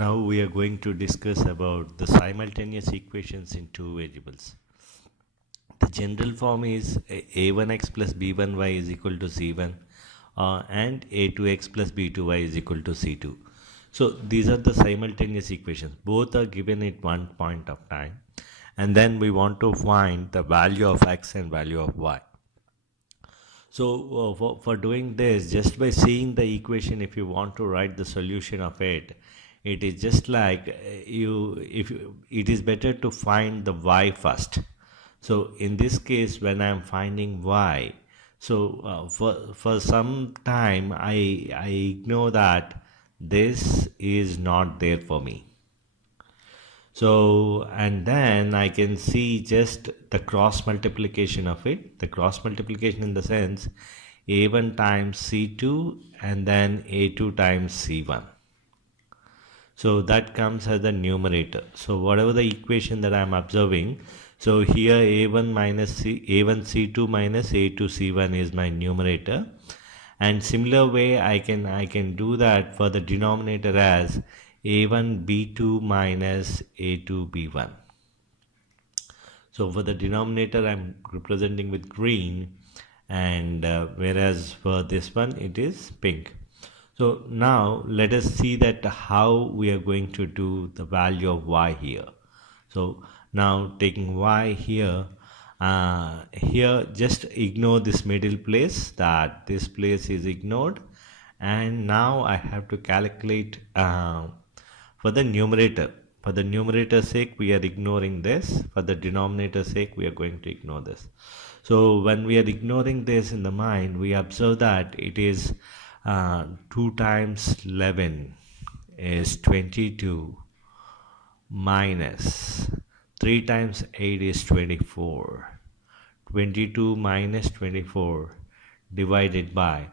Now we are going to discuss about the simultaneous equations in two variables. The general form is a1x plus b1y is equal to c1 and a2x plus b2y is equal to c2. So these are the simultaneous equations. Both are given at one point of time, and then we want to find the value of x and value of y. So for doing this, just by seeing the equation, if you want to write the solution of it, it is just like it is better to find the y first. So in this case, when I am finding y, so for some time I ignore that this is not there for me. So, and then I can see just the cross multiplication of it, the cross multiplication in the sense a1 times c2 and then a2 times c1. So that comes as the numerator. So whatever the equation that I am observing, so here a1 minus a1 c2 minus a2 c1 is my numerator, and similar way I can do that for the denominator as a1 b2 minus a2 b1. So for the denominator I'm representing with green, and whereas for this one it is pink. So now let us see that how we are going to do the value of y here. So now taking y here, here just ignore this middle place, that this place is ignored, and now I have to calculate for the numerator. For the numerator's sake we are ignoring this, for the denominator's sake we are going to ignore this. So when we are ignoring this in the mind, we observe that it is 2 times 11 is 22 minus 3 times 8 is 24. 22 minus 24 divided by,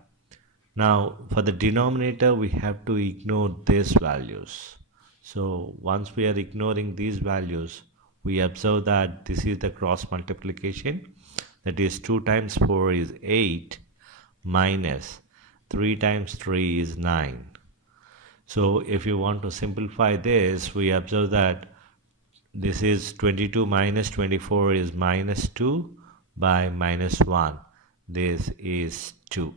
now for the denominator we have to ignore these values. So once we are ignoring these values, we observe that this is the cross multiplication, that is 2 times 4 is 8 minus 3 times 3 is 9. So if you want to simplify this, we observe that this is 22 minus 24 is minus 2 by minus 1. This is 2.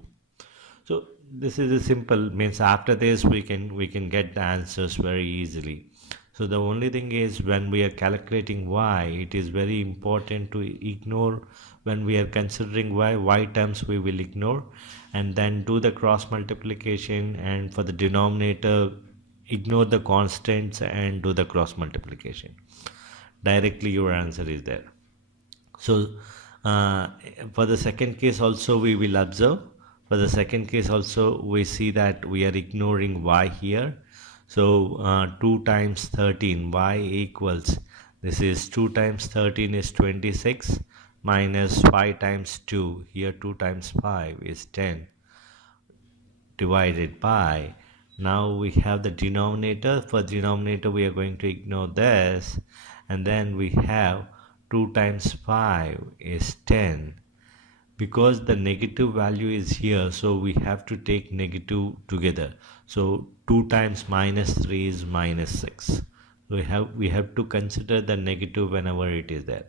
So this is a simple, means after this we can get the answers very easily. So the only thing is, when we are calculating y, it is very important to ignore, when we are considering y terms we will ignore, and then do the cross multiplication, and for the denominator ignore the constants and do the cross multiplication. Directly your answer is there. So for the second case also we will observe. For the second case also we see that we are ignoring y here. So 2 times 13, y equals, this is 2 times 13 is 26 minus 5 times 2, here 2 times 5 is 10, divided by, now we have the denominator. For denominator we are going to ignore this, and then we have 2 times 5 is 10. Because the negative value is here, so we have to take negative together. So 2 times minus 3 is minus 6. We have to consider the negative whenever it is there.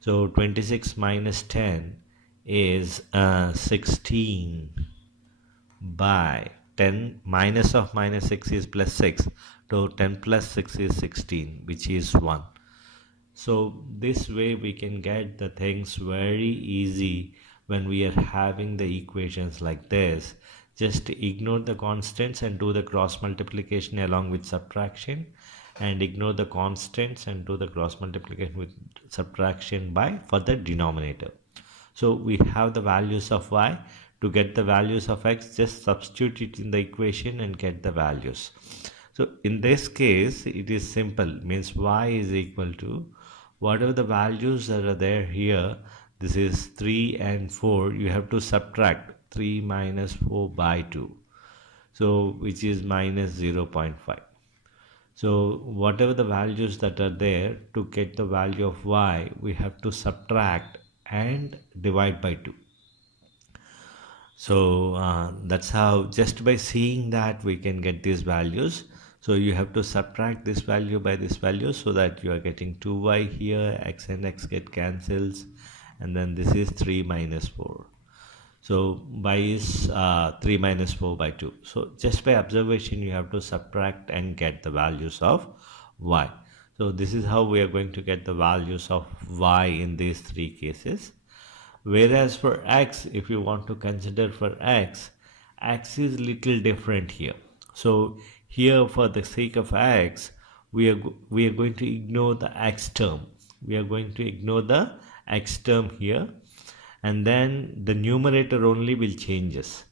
So 26 minus 10 is 16 by 10, minus of minus 6 is plus 6. So 10 plus 6 is 16, which is 1. So this way we can get the things very easy when we are having the equations like this. Just ignore the constants and do the cross multiplication along with subtraction, and ignore the constants and do the cross multiplication with subtraction by for the denominator. So we have the values of y. To get the values of x, just substitute it in the equation and get the values. So in this case it is simple, means y is equal to whatever the values that are there here. This is 3 and 4, you have to subtract 3 minus 4 by 2, so which is minus 0.5. So whatever the values that are there, to get the value of y we have to subtract and divide by 2. So that's how, just by seeing that we can get these values. So you have to subtract this value by this value so that you are getting 2y here, x and x get cancels, and then this is 3 minus 4. So y is 3 minus 4 by 2. So just by observation you have to subtract and get the values of y. So this is how we are going to get the values of y in these three cases. Whereas for x, if you want to consider for x is little different here. So here for the sake of x, we are going to ignore the x term. We are going to ignore the x term here, and then the numerator only will changes.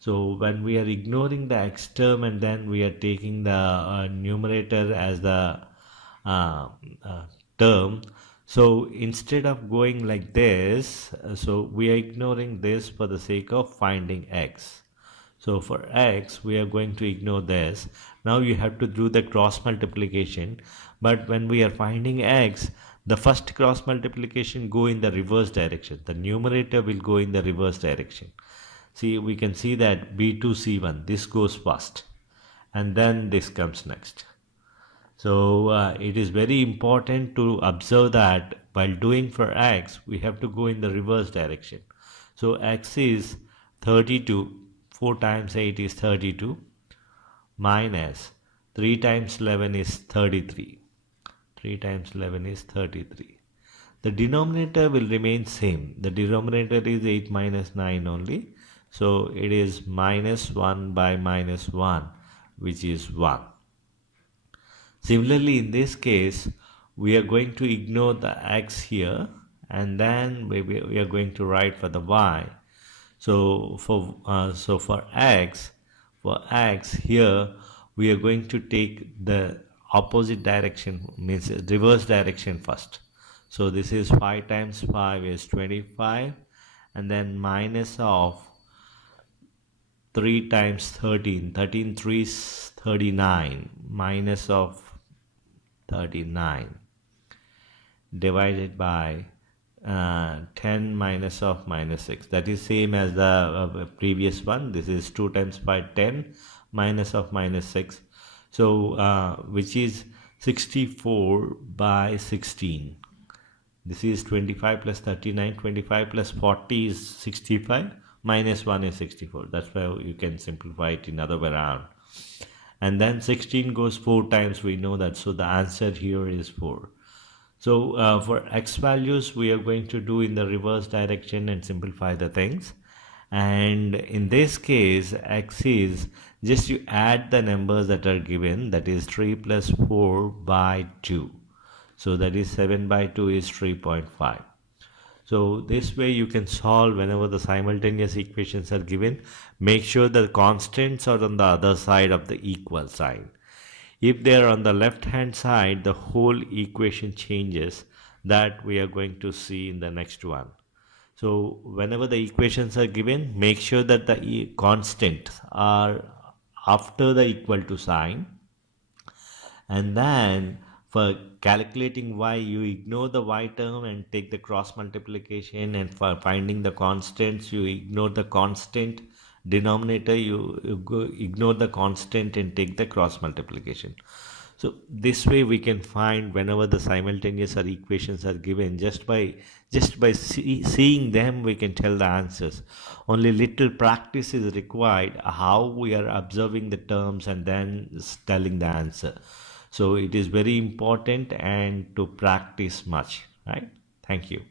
So when we are ignoring the x term and then we are taking the numerator as the uh, uh, term, so instead of going like this, so we are ignoring this for the sake of finding x. So for x, we are going to ignore this. Now you have to do the cross multiplication. But when we are finding x, the first cross multiplication go in the reverse direction. The numerator will go in the reverse direction. See, we can see that B2C1, this goes first. And then this comes next. So it is very important to observe that while doing for x, we have to go in the reverse direction. So x is 32, 4 times 8 is 32, minus 3 times 11 is 33. 3 times 11 is 33. The denominator will remain same. The denominator is 8 minus 9 only. So it is minus 1 by minus 1, which is 1. Similarly, in this case, we are going to ignore the x here, and then we are going to write for the y. So for x here, we are going to take the opposite direction, means reverse direction first. So this is 5 times 5 is 25, and then minus of 3 times 13, 13 3 is 39, minus of 39 divided by 10 minus of minus 6. That is same as the previous one. This is 2 times by 10 minus of minus 6. So which is 64 by 16. This is 25 plus 39. 25 plus 40 is 65. Minus 1 is 64. That's why you can simplify it in other way around. And then 16 goes 4 times, we know that. So the answer here is 4. So for x values, we are going to do in the reverse direction and simplify the things. And in this case, x is just you add the numbers that are given, that is 3 plus 4 by 2. So that is 7 by 2 is 3.5. So this way you can solve whenever the simultaneous equations are given. Make sure the constants are on the other side of the equal sign. If they are on the left hand side, the whole equation changes. That we are going to see in the next one. So whenever the equations are given, make sure that the constants are after the equal to sign, and then for calculating y, you ignore the y term and take the cross multiplication, and for finding the constants, you ignore the constant denominator, you ignore the constant and take the cross multiplication. So this way we can find whenever the simultaneous or equations are given, just by seeing them we can tell the answers. Only little practice is required, how we are observing the terms and then telling the answer. So it is very important and to practice much, right? Thank you.